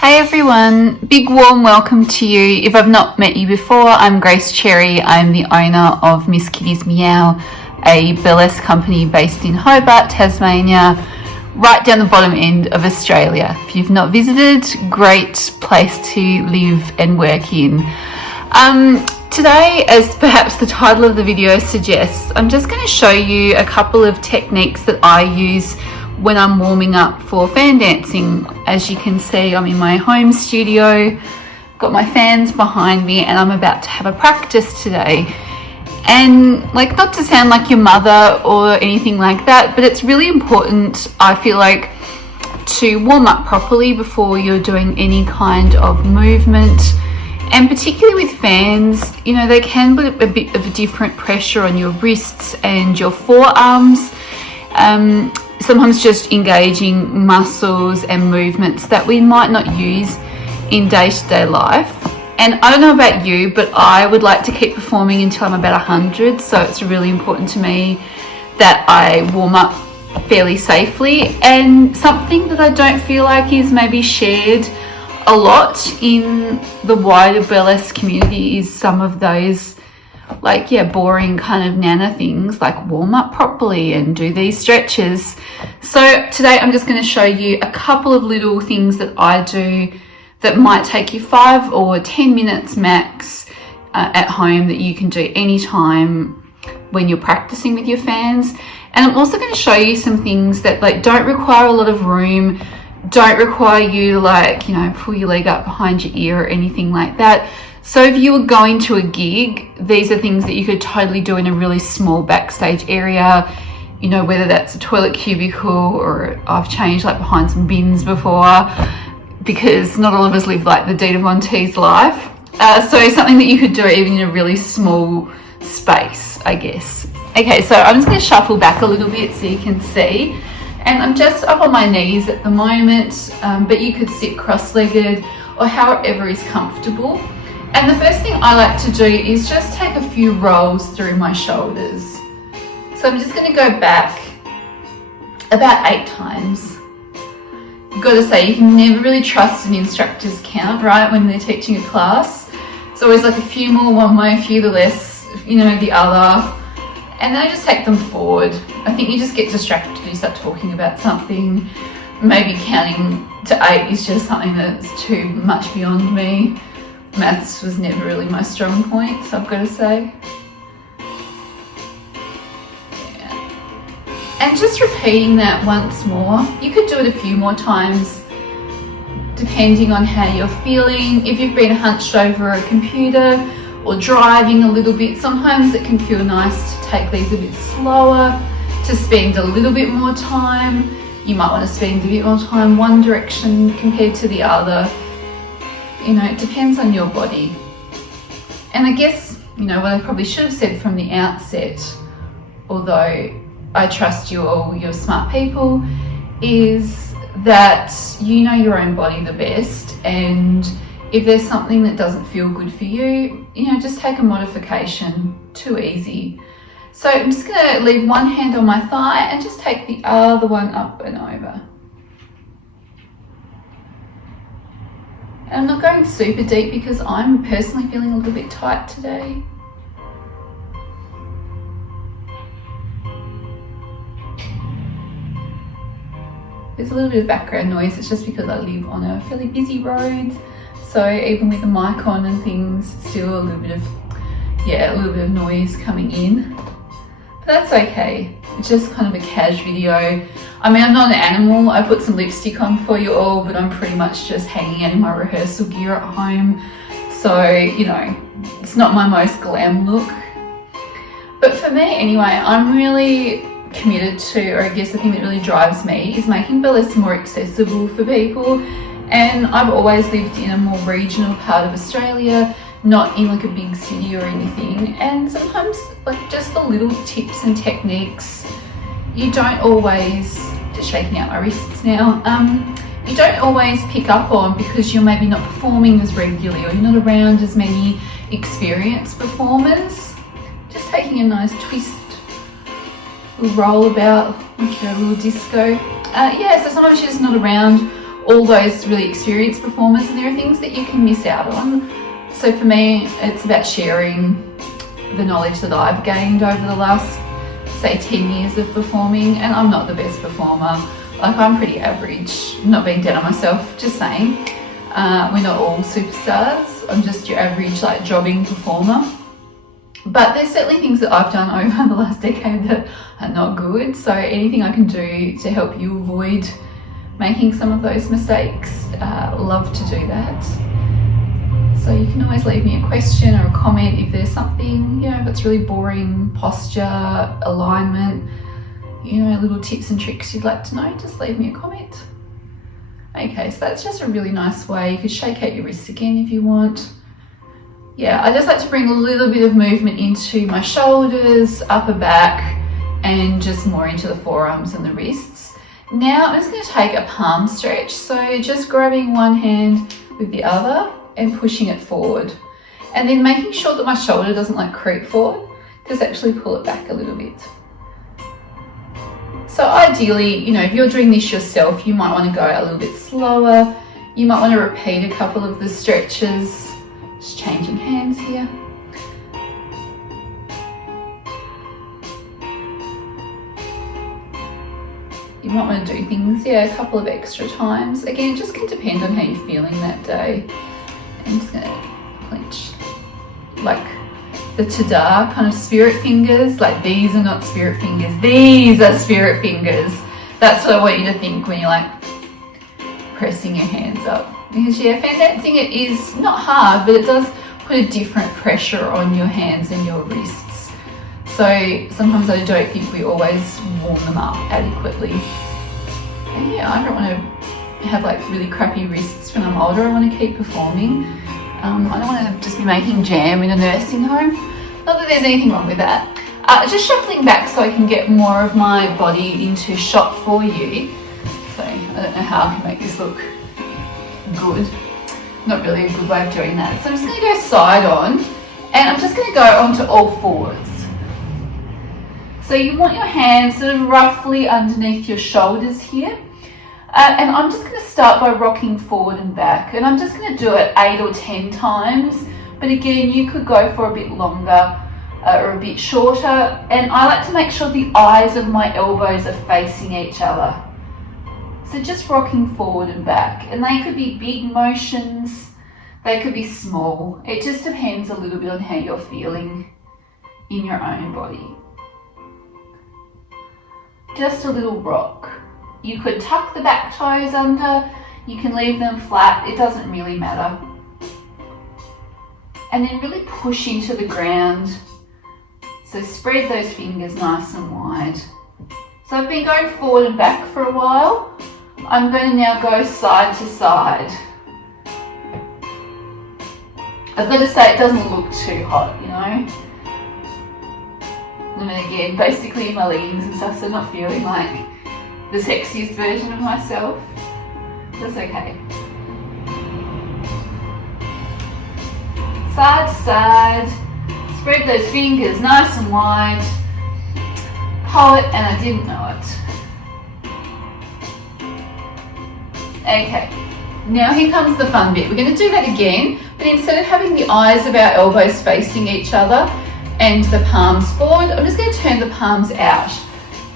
Hey everyone, big warm welcome to you. If I've not met you before, I'm Grace Cherry. I'm the owner of Miss Kitty's Meow, a burlesque company based in Hobart, Tasmania, right down the bottom end of Australia. If you've not visited, great place to live and work in. Today, as perhaps the title of the video suggests, I'm just going to show you a couple of techniques that I use when I'm warming up for fan dancing. As you can see, I'm in my home studio, got my fans behind me, and I'm about to have a practice today. And not to sound like your mother or anything like that, but it's really important, I feel like, to warm up properly before you're doing any kind of movement. And particularly with fans, they can put a bit of a different pressure on your wrists and your forearms. Sometimes just engaging muscles and movements that we might not use in day-to-day life. And I don't know about you, but I would like to keep performing until I'm about 100, so it's really important to me that I warm up fairly safely. And something that I don't feel like is maybe shared a lot in the wider burlesque community is some of those boring kind of nana things, like warm up properly and do these stretches. So today I'm just going to show you a couple of little things that I do that might take you 5 or 10 minutes max at home, that you can do anytime when you're practicing with your fans. And I'm also going to show you some things that don't require a lot of room, don't require you to pull your leg up behind your ear or anything like that. So if you were going to a gig, these are things that you could totally do in a really small backstage area, whether that's a toilet cubicle, or I've changed behind some bins before, because not all of us live the Dita Von Teese life. So something that you could do even in a really small space, I guess. Okay, so I'm just going to shuffle back a little bit so you can see. And I'm just up on my knees at the moment, but you could sit cross-legged or however is comfortable. And the first thing I like to do is just take a few rolls through my shoulders. So I'm just going to go back about 8 times. You've got to say, you can never really trust an instructor's count, right, when they're teaching a class. It's always a few more one way, a few the less, the other. And then I just take them forward. I think you just get distracted when you start talking about something. Maybe counting to 8 is just something that's too much beyond me. Maths was never really my strong point, so I've got to say. Yeah. And just repeating that once more. You could do it a few more times, depending on how you're feeling. If you've been hunched over a computer or driving a little bit, sometimes it can feel nice to take these a bit slower, to spend a little bit more time. You might want to spend a bit more time one direction compared to the other. It depends on your body. And I guess, what I probably should have said from the outset, although I trust you all, you're smart people, is that you know your own body the best. And if there's something that doesn't feel good for you, just take a modification. Too easy. So I'm just going to leave one hand on my thigh and just take the other one up and over. And I'm not going super deep because I'm personally feeling a little bit tight today. There's a little bit of background noise. It's just because I live on a fairly busy road. So even with the mic on and things, still a little bit of noise coming in. But that's okay. It's just kind of a cash video. I mean, I'm not an animal. I put some lipstick on for you all, but I'm pretty much just hanging out in my rehearsal gear at home. So, it's not my most glam look. But for me anyway, I'm really committed to, or I guess the thing that really drives me is making burlesque more accessible for people. And I've always lived in a more regional part of Australia, not in a big city or anything. And sometimes just the little tips and techniques, you don't always, just shaking out my wrists now, you don't always pick up on because you're maybe not performing as regularly or you're not around as many experienced performers. Just taking a nice twist, a roll about, a little disco. So sometimes you're just not around, all those really experienced performers, and there are things that you can miss out on. So for me, it's about sharing the knowledge that I've gained over the last, say, 10 years of performing, and I'm not the best performer. Like, I'm pretty average, not being down on myself, just saying. We're not all superstars. I'm just your average, like, jobbing performer. But there's certainly things that I've done over the last decade that are not good. So anything I can do to help you avoid making some of those mistakes, love to do that. So you can always leave me a question or a comment if there's something, you know, if it's really boring, posture, alignment, you know, little tips and tricks you'd like to know, just leave me a comment. Okay, so that's just a really nice way. You could shake out your wrists again if you want. Yeah, I just like to bring a little bit of movement into my shoulders, upper back, and just more into the forearms and the wrists. Now I'm just going to take a palm stretch. So just grabbing one hand with the other and pushing it forward, and then making sure that my shoulder doesn't like creep forward, just actually pull it back a little bit. So ideally, you know, if you're doing this yourself, you might want to go a little bit slower. You might want to repeat a couple of the stretches. Just changing hands here. You might want to do things, yeah, a couple of extra times. Again, it just can depend on how you're feeling that day. I'm just going to clench like the tada kind of spirit fingers. Like, these are not spirit fingers, these are spirit fingers. That's what I want you to think when you're like pressing your hands up. Because yeah, fan dancing, it is not hard, but it does put a different pressure on your hands and your wrists. So sometimes I don't think we always warm them up adequately. And yeah, I don't want to have like really crappy wrists when I'm older. I want to keep performing. I don't want to just be making jam in a nursing home. Not that there's anything wrong with that. Just shuffling back so I can get more of my body into shot for you. So I don't know how I can make this look good. Not really a good way of doing that. So I'm just going to go side on, and I'm just going to go onto all fours. So you want your hands sort of roughly underneath your shoulders here. And I'm just going to start by rocking forward and back, and I'm just going to do it 8 or 10 times, but again, you could go for a bit longer or a bit shorter, and I like to make sure the eyes of my elbows are facing each other. So just rocking forward and back, and they could be big motions, they could be small. It just depends a little bit on how you're feeling in your own body. Just a little rock. You could tuck the back toes under, you can leave them flat, it doesn't really matter. And then really push into the ground. So spread those fingers nice and wide. So I've been going forward and back for a while. I'm going to now go side to side. I've got to say, it doesn't look too hot, you know. And then again, basically in my leggings and stuff, so I'm not feeling like the sexiest version of myself. That's okay. Side to side, spread those fingers nice and wide. Pull it, and I didn't know it. Okay, now here comes the fun bit. We're going to do that again, but instead of having the eyes of our elbows facing each other and the palms forward, I'm just going to turn the palms out.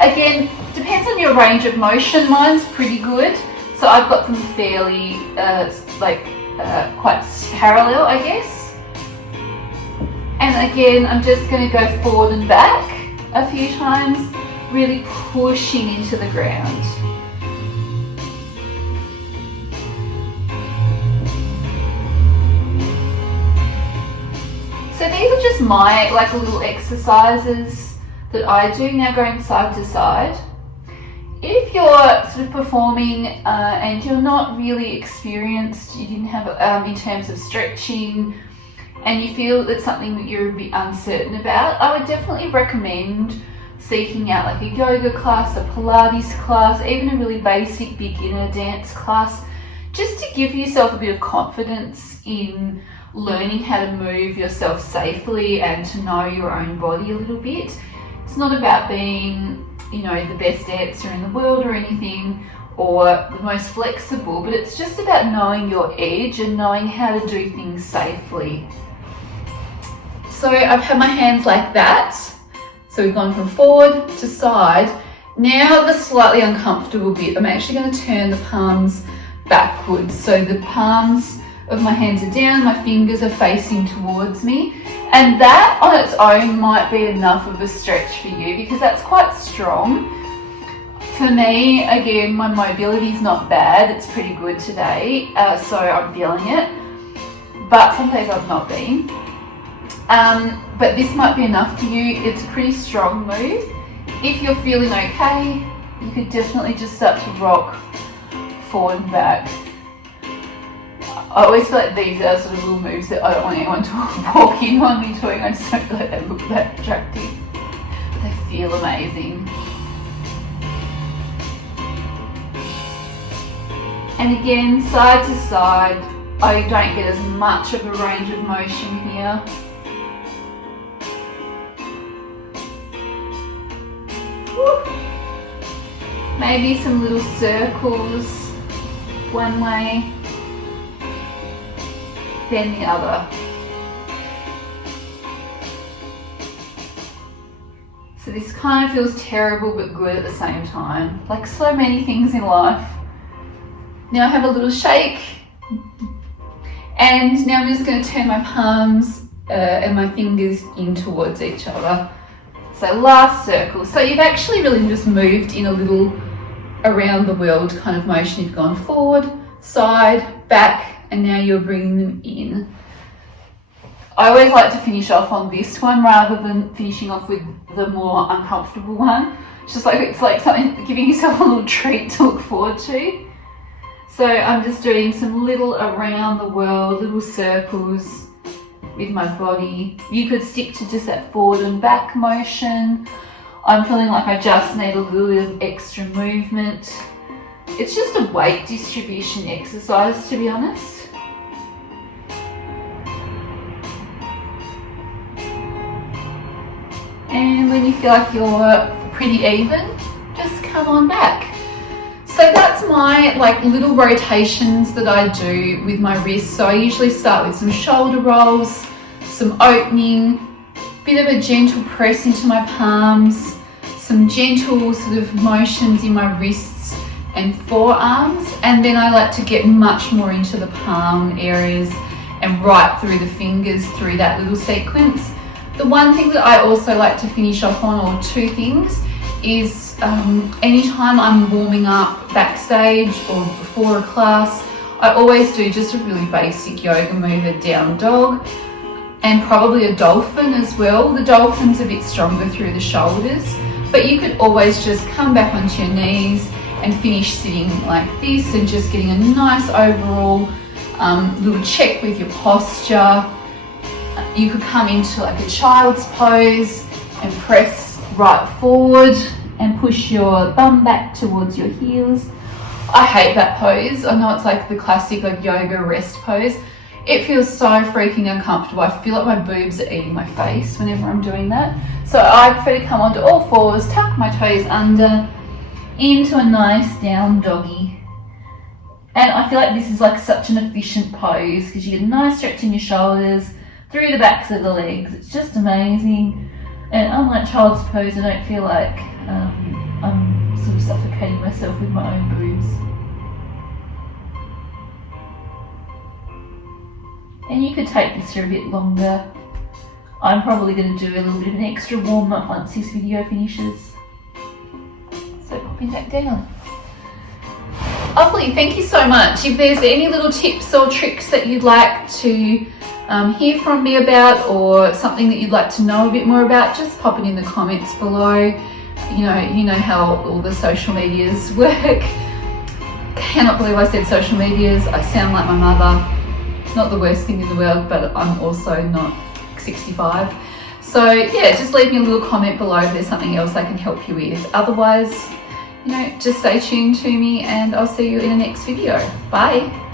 Again, depends on your range of motion. Mine's pretty good, so I've got them fairly quite parallel, I guess. And again, I'm just going to go forward and back a few times, really pushing into the ground. So these are just my little exercises that I do now, going side to side. If you're sort of performing and you're not really experienced, you didn't have in terms of stretching, and you feel that's something that you're a bit uncertain about, I would definitely recommend seeking out like a yoga class, a Pilates class, even a really basic beginner dance class, just to give yourself a bit of confidence in learning how to move yourself safely and to know your own body a little bit. It's not about being, you know, the best dancer in the world or anything. or the most flexible, but it's just about knowing your edge and knowing how to do things safely. So I've had my hands like that. So we've gone from forward to side. Now the slightly uncomfortable bit, I'm actually going to turn the palms backwards. So the palms of my hands are down, my fingers are facing towards me. And that on its own might be enough of a stretch for you because that's quite strong. For me, again, my mobility is not bad. It's pretty good today, so I'm feeling it. But some days I've not been. But this might be enough for you. It's a pretty strong move. If you're feeling okay, you could definitely just start to rock forward and back. I always feel like these are sort of little moves that I don't want anyone to walk in on me doing. I just don't feel like they look that attractive. But they feel amazing. And again, side to side, I don't get as much of a range of motion here. Woo. Maybe some little circles, one way, then the other. So this kind of feels terrible but good at the same time, like so many things in life. Now I have a little shake, and now I'm just going to turn my palms and my fingers in towards each other. So last circle. So you've actually really just moved in a little around the world kind of motion. You've gone forward, side, back, and now you're bringing them in. I always like to finish off on this one rather than finishing off with the more uncomfortable one. It's like something, giving yourself a little treat to look forward to. So I'm just doing some little around the world, little circles with my body. You could stick to just that forward and back motion. I'm feeling like I just need a little bit of extra movement. It's just a weight distribution exercise, to be honest. And when you feel like you're pretty even, just come on back. So that's my little rotations that I do with my wrists. So I usually start with some shoulder rolls, some opening, bit of a gentle press into my palms, some gentle sort of motions in my wrists and forearms, and then I like to get much more into the palm areas and right through the fingers through that little sequence. The one thing that I also like to finish off on, or two things, is anytime I'm warming up backstage or before a class, I always do just a really basic yoga move, a down dog, and probably a dolphin as well. The dolphin's a bit stronger through the shoulders, but you could always just come back onto your knees and finish sitting like this and just getting a nice overall little check with your posture. You could come into like a child's pose and press right forward and push your bum back towards your heels. I hate that pose. I know it's like the classic yoga rest pose. It feels so freaking uncomfortable. I feel like my boobs are eating my face whenever I'm doing that. So I prefer to come onto all fours, tuck my toes under, into a nice down doggy. And I feel like this is like such an efficient pose because you get a nice stretch in your shoulders, through the backs of the legs. It's just amazing. And unlike child's pose, I don't feel like I'm sort of suffocating myself with my own boobs. And you could take this for a bit longer. I'm probably going to do a little bit of an extra warm up once this video finishes. So popping back down. Lovely, thank you so much. If there's any little tips or tricks that you'd like to hear from me about, or something that you'd like to know a bit more about, just pop it in the comments below. You know how all the social medias work. Cannot believe I said social medias. I sound like my mother. Not the worst thing in the world, but I'm also not 65. So yeah, just leave me a little comment below if there's something else I can help you with. Otherwise, just stay tuned to me and I'll see you in the next video. Bye.